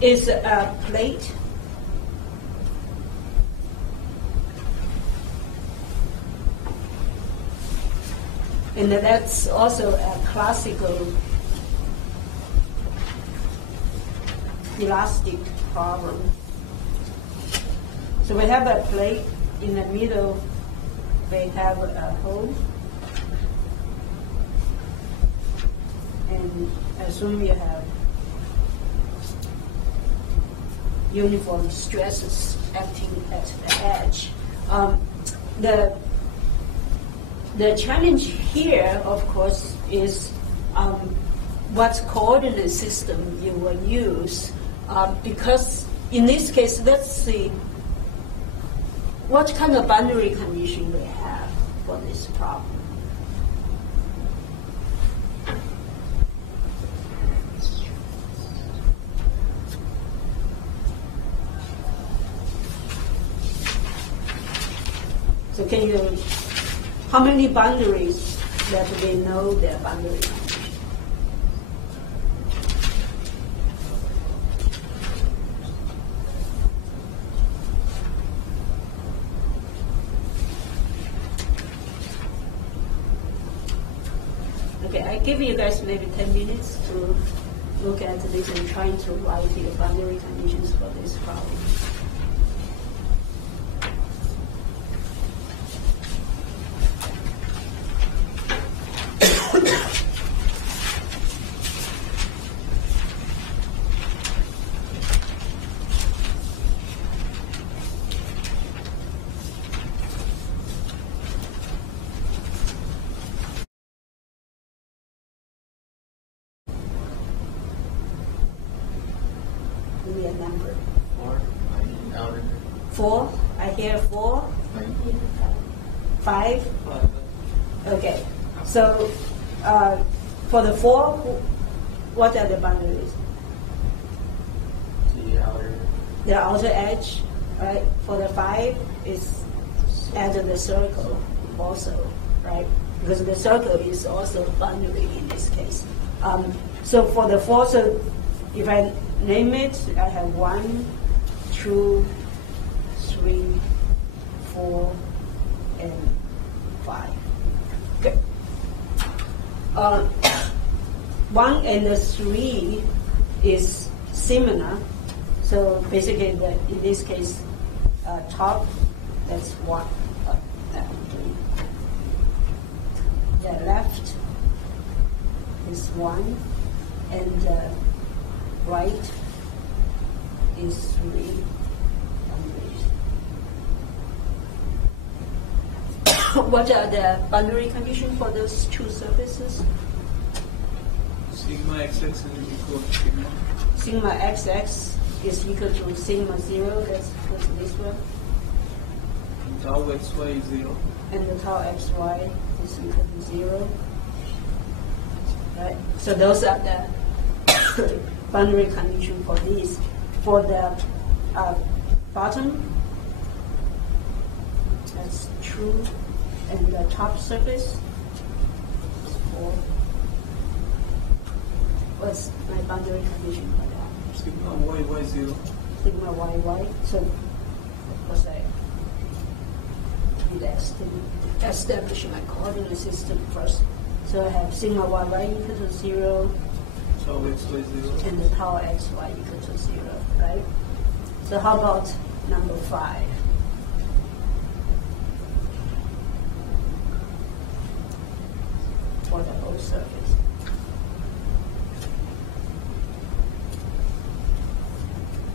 is a plate. And that's also a classical elastic problem. So we have a plate in the middle. We have a hole, and assume you have uniform stresses acting at the edge. The challenge here, of course, is what coordinate system you will use, because in this case, let's see what kind of boundary condition we have for this problem. So can you, how many boundaries that we know their boundary condition? Okay, I give you guys maybe 10 minutes to look at this and trying to write the boundary conditions for this problem. Give me a number. 4, 9, 4. I hear 4. 5. Okay. So for the 4, what are the boundaries? The outer. The outer edge, right? For the 5 is at the circle also, right? Because the circle is also boundary in this case. So for the 4, so if I name it, I have 1, 2, 3, 4, and 5. Okay. 1 and 3 is similar. So basically, in this case, top, that's 1. The left is 1, and right is 3. What are the boundary conditions for those two surfaces? Sigma xx is equal to sigma. Sigma xx is equal to sigma 0. Let's put this one. And tau xy is 0. And the tau xy is equal to 0. Right. So those are the boundary condition for these. For the bottom, that's true, and the top surface is 4. What's my boundary condition for that? Sigma y 0. Sigma y. So of course I did establish my coordinate system first. So I have sigma y equal to 0. Tau xy 0. And the tau xy equal to 0, right? So how about number 5? For the whole surface.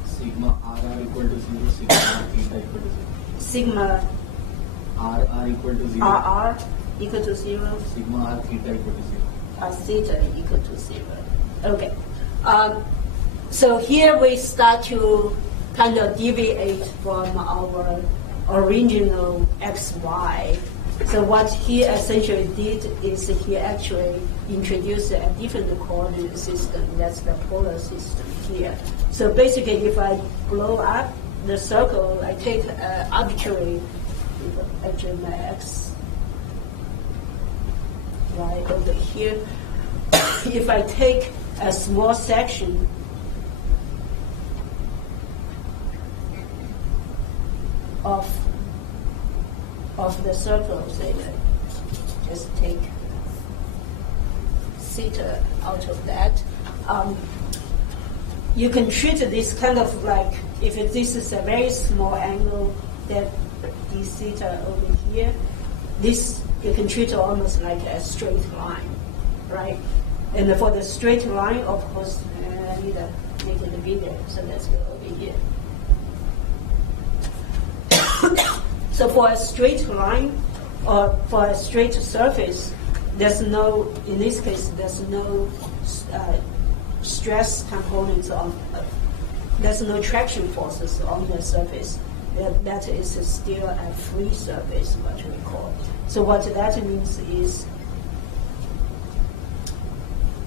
Sigma r equal to 0, sigma r theta equal to 0. Sigma r equal to 0. r equal to 0. Sigma r theta equal to 0. Theta equal to 0. Okay. So here we start to kind of deviate from our original xy. So what he essentially did is he actually introduced a different coordinate system. That's the polar system here. So basically, if I blow up the circle, I take arbitrary, actually my x, y over here. If I take a small section of the circle, say that just take theta out of that. You can treat this kind of like, if this is a very small angle, that d theta over here, this you can treat almost like a straight line, right? And for the straight line, of course, I need to make it bigger, so let's go over here. So for a straight line, or for a straight surface, there's no, in this case, there's no stress components on, there's no traction forces on the surface. That is still a free surface, what we call. So what that means is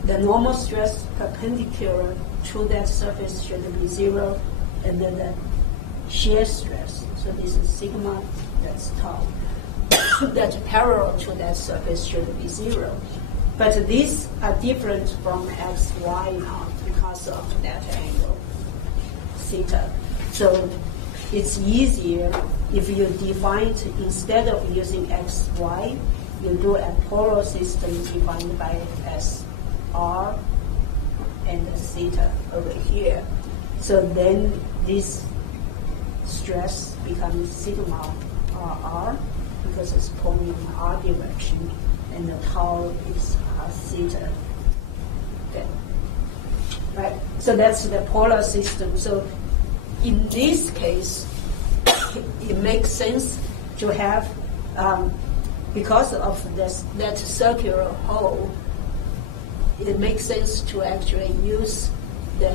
the normal stress perpendicular to that surface should be zero, and then the shear stress, so this is sigma, that's tau, that's parallel to that surface should be zero. But these are different from x, y now because of that angle, theta. So it's easier if you define it, instead of using x, y, you do a polar system defined by s, r, and theta over here. So then this stress becomes sigma r because it's pointing in the r direction, and the tau is theta. Okay. Right. So that's the polar system. So in this case, it makes sense to have, because of this, that circular hole, it makes sense to actually use the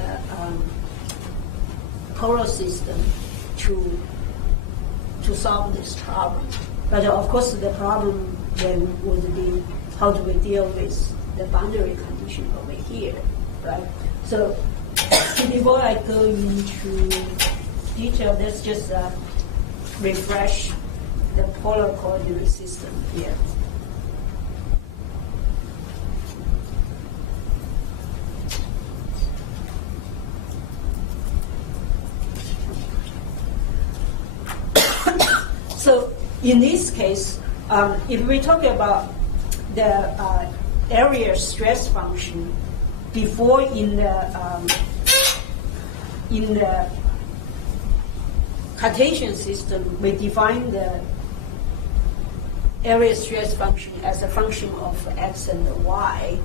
polar system to solve this problem. But of course, the problem then would be how do we deal with the boundary condition over here, right? So before I go into detail, let's just refresh the polar coordinate system here. So in this case, if we talk about the area stress function, before in the Cartesian system, we define the area stress function as a function of x and y,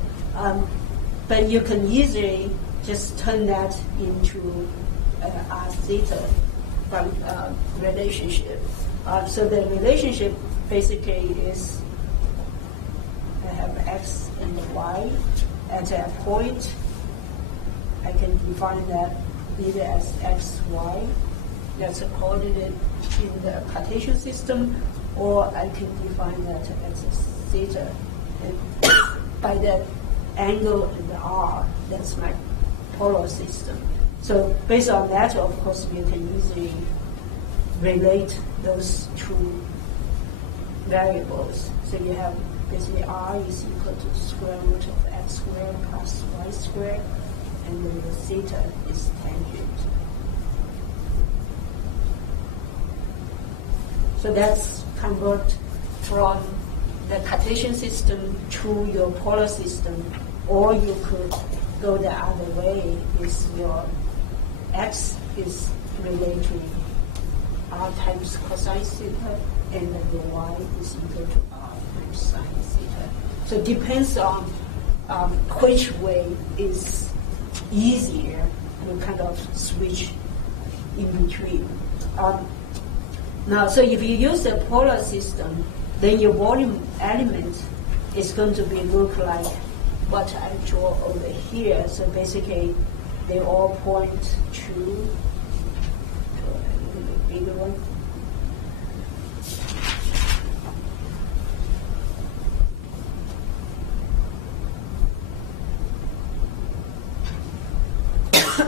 but you can easily just turn that into r theta from relationship. So the relationship basically is I have x and y at a point. I can define that either as x, y, that's a coordinate in the Cartesian system, or I can define that as a theta. And by that angle and the r, that's my polar system. So based on that, of course, you can easily relate those two variables. So you have basically r is equal to square root of x squared plus y squared, and then the theta is tangent. So that's convert from the Cartesian system to your polar system, or you could go the other way, is your x is related to r times cosine theta, and then the y is equal to r times sine theta. So it depends on which way is easier. You kind of switch in between. Now, so if you use a polar system, then your volume element is going to be look like what I draw over here. So basically, they all point to a little bit bigger one.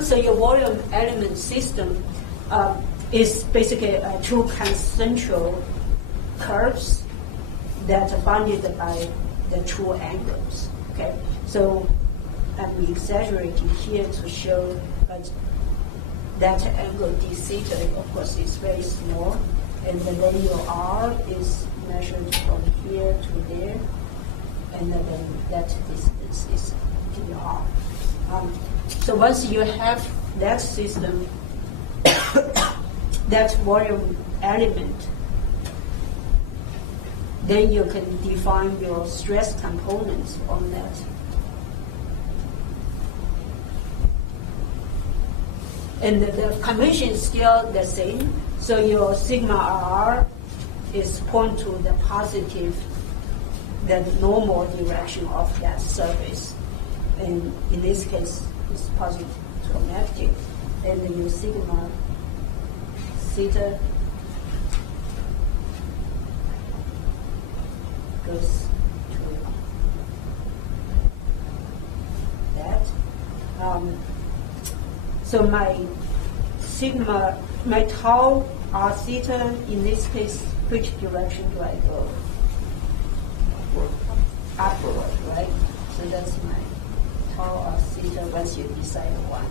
So your volume element system is basically two concentric curves that are bounded by the two angles. Okay, so I'm exaggerating here to show, but that angle d theta, of course, is very small. and then your R is measured from here to there, and then that distance is your R. So once you have that system, that volume element, then you can define your stress components on that. And the convention is still the same. So your sigma R is point to the positive, the normal direction of that surface. And in this case, it's positive to negative. And your sigma theta goes to that. So my sigma, my tau r theta, in this case, which direction do I go? Upward, right? So that's my tau r theta once you decide one.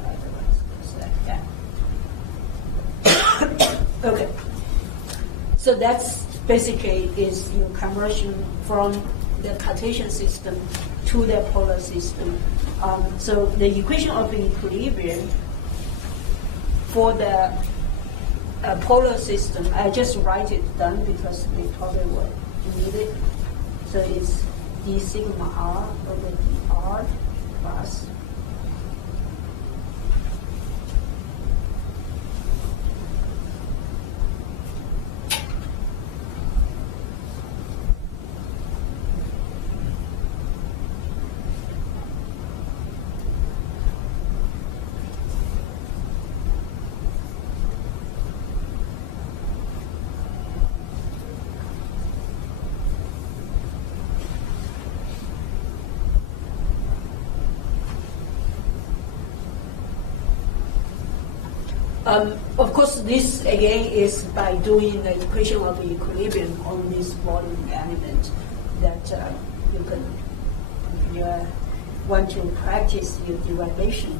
Otherwise, it goes like that. Okay. So that's basically is your conversion from the Cartesian system to the polar system. So the equation of equilibrium for the polar system, I just write it down because we probably will need it. So it's d sigma r over dr plus of course, this again is by doing the equation of equilibrium on this volume element that you can, if you want to practice your derivation,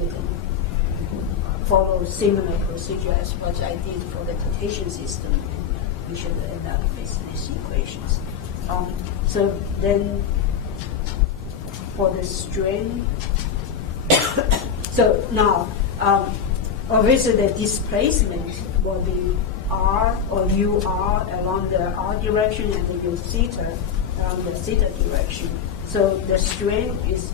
you can follow similar procedure as what I did for the Cartesian system. You should end up with these equations. So then for the strain, so now, obviously, the displacement will be r or ur along the r direction and the u theta along the theta direction. So the strain is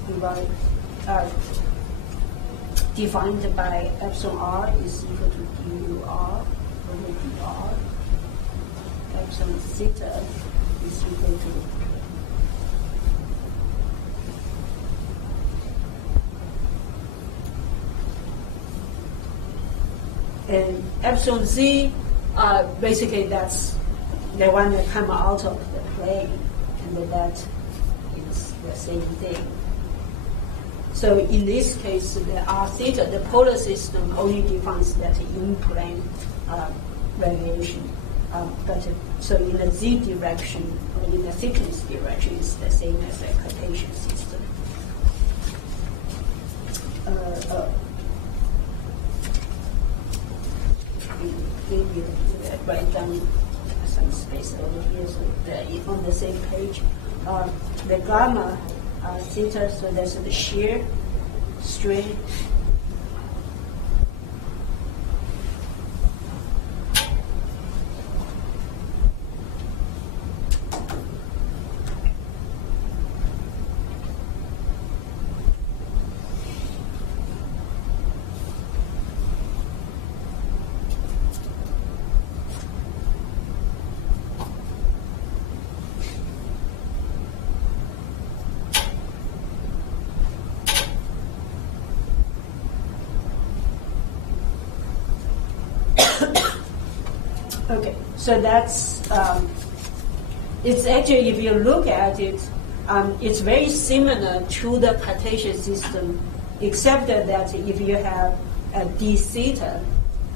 defined by epsilon r is equal to dur over dr. Epsilon theta is equal to and epsilon z, basically that's the one that come out of the plane, and that is the same thing. So in this case, the r theta, the polar system only defines that in plane variation. But so in the z direction, or in the thickness direction, it's the same as the Cartesian system. Maybe write down some space over here so that on the same page. The gamma theta, so that's the shear strain. Okay, so that's, it's actually, if you look at it, it's very similar to the Cartesian system, except that if you have a d theta,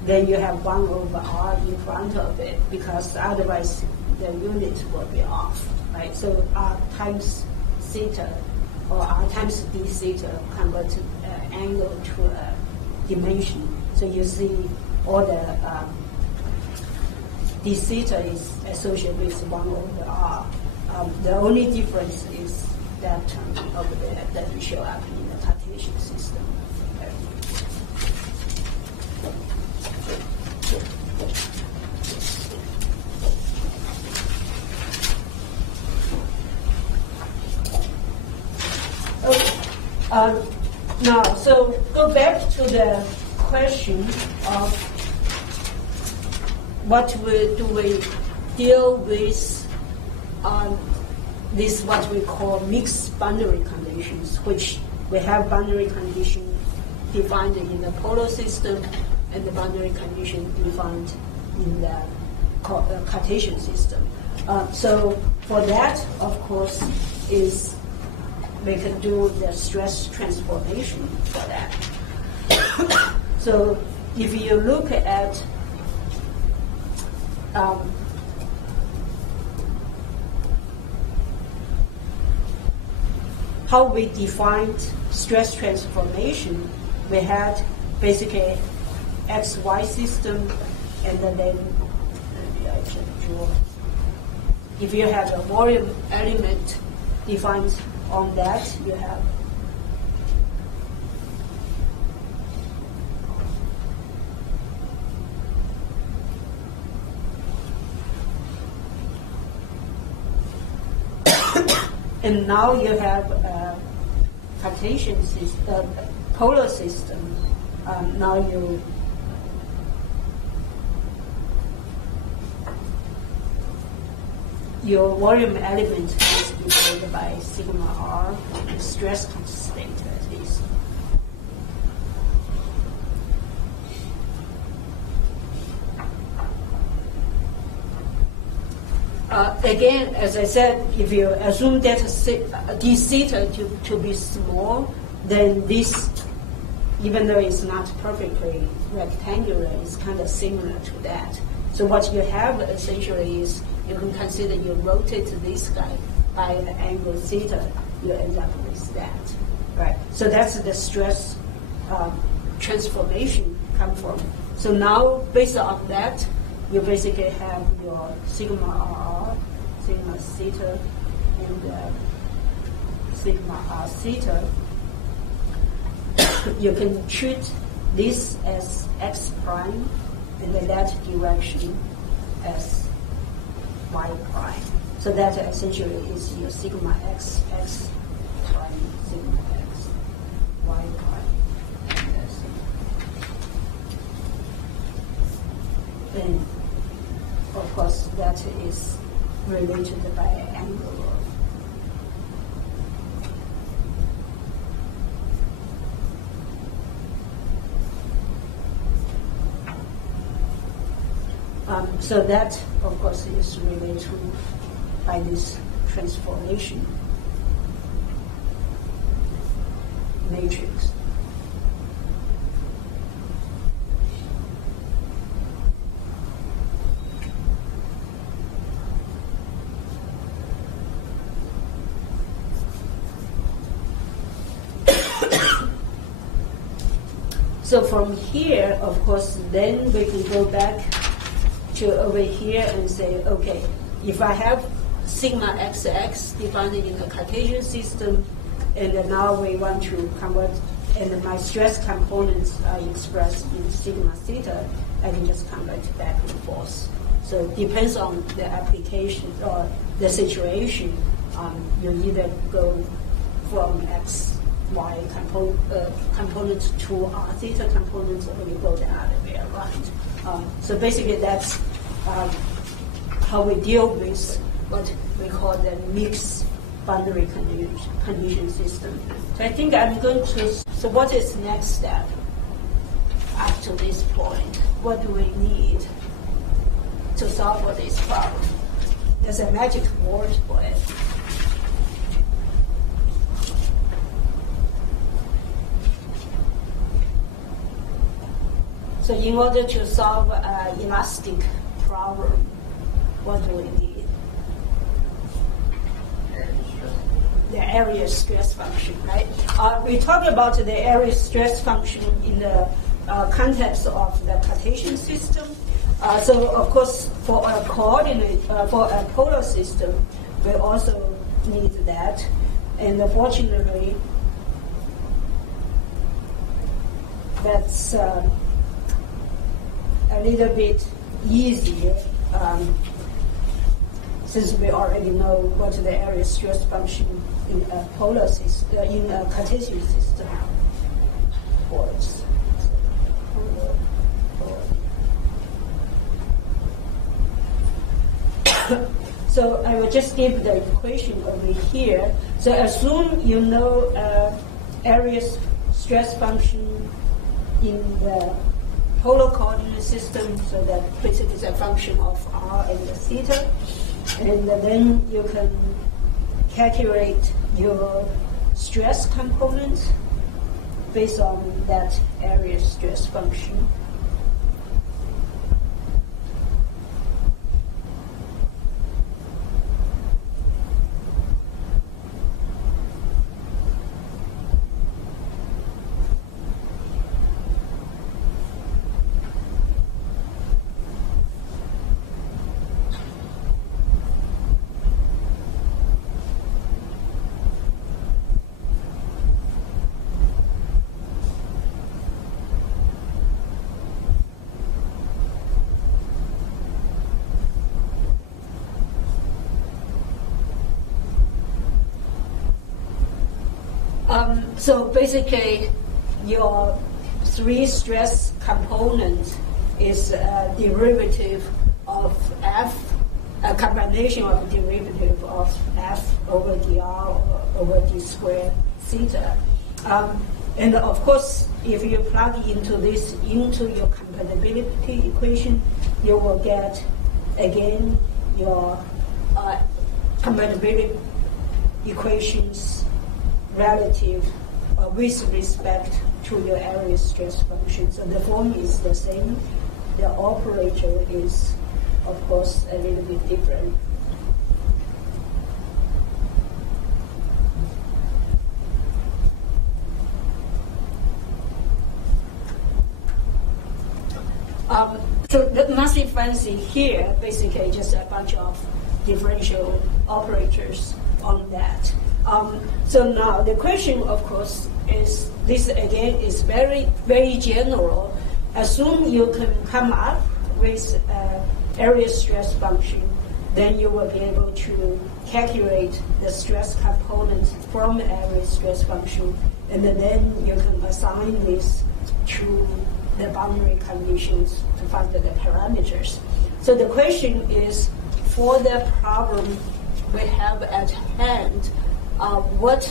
then you have 1 over r in front of it, because otherwise the unit will be off, right? So r times theta, or r times d theta convert angle to a dimension. So you see all the d theta is associated with 1 over r. The only difference is that term over there that will show up in the Cartesian system. Okay. Now, so go back to the question of what do we deal with this what we call mixed boundary conditions, which we have boundary condition defined in the polar system and the boundary condition defined in the Cartesian system. So for that, of course, is we can do the stress transformation for that. So if you look at how we defined stress transformation, we had basically XY system, and then maybe I can draw. If you have a volume element defined on that, you have and now you have a Cartesian system, polar system. Now your volume element is divided by sigma r, the stress constant at least. Again, as I said, if you assume that d theta to be small, then this, even though it's not perfectly rectangular, is kind of similar to that. So what you have essentially is you can consider you rotate this guy by an angle theta, you end up with that, right? So that's the stress transformation come from. So now, based on that, you basically have your sigma r, sigma theta, and sigma r theta. You can treat this as x prime, and then that direction as y prime. So that essentially is your sigma x, x prime, sigma x, y prime. And of course, that is related by angle. So that, of course, is related by this transformation matrix. So from here, of course, then we can go back to over here and say, okay, if I have sigma xx defined in the Cartesian system, and now we want to convert, and my stress components are expressed in sigma theta, I can just convert back and forth. So it depends on the application or the situation. You either go from x, y component to r theta components, or you go the other way around. So basically that's how we deal with what we call the mixed boundary condition system. So I think I'm going to, so what is the next step up to this point? What do we need to solve for this problem? There's a magic word for it. So in order to solve an elastic problem, what do we need? The area stress function, right? We talked about the area stress function in the context of the Cartesian system. So of course, for a coordinate, for a polar system, we also need that. And fortunately, that's a little bit easier since we already know what the area stress function in a polar system, in a Cartesian system was. So I will just give the equation over here. So assume you know area stress function in the polar coordinate system, so that basically is a function of r and the theta, and then you can calculate your stress component based on that area stress function. So basically, your three stress component is a derivative of f, a combination of derivative of f over dr over d squared theta. And of course, if you plug into this into your compatibility equation, you will get again your compatibility equations relative with respect to your area stress function. So the form is the same. The operator is, of course, a little bit different. So nothing fancy here, basically just a bunch of differential operators on that. So now the question, of course, is this again is very, very general. Assume you can come up with area stress function, then you will be able to calculate the stress component from the area stress function, and then you can assign this to the boundary conditions to find the parameters. So the question is, for the problem we have at hand, what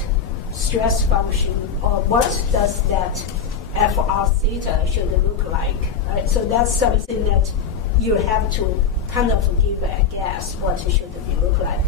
stress function or what does that FR theta should look like? Right? So that's something that you have to kind of give a guess what it should look like.